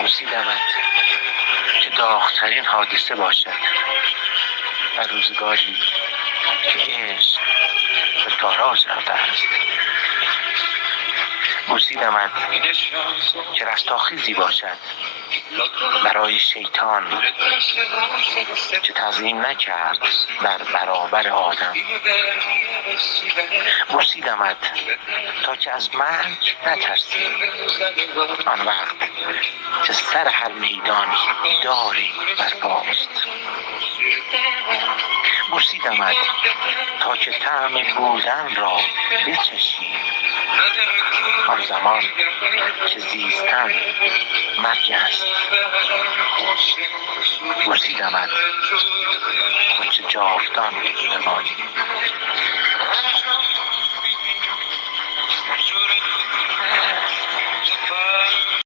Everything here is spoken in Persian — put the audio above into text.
پرسیدمت که داغ‌ترین حادثه باشد در روزگاری که عشق به تاراج رفته است. پرسیدمت که رستاخیزی باشد برای شیطان که تعظیم نکرد در برابر آدم. پرسیدمت تا که از مرگ نترسی آن وقت که سر هر میدانی داری برپاست. پرسیدمت تا که طعم بودن را بچشی آن زمان که زیستن مرگ است. پرسیدمت تا که جاودان بمانی.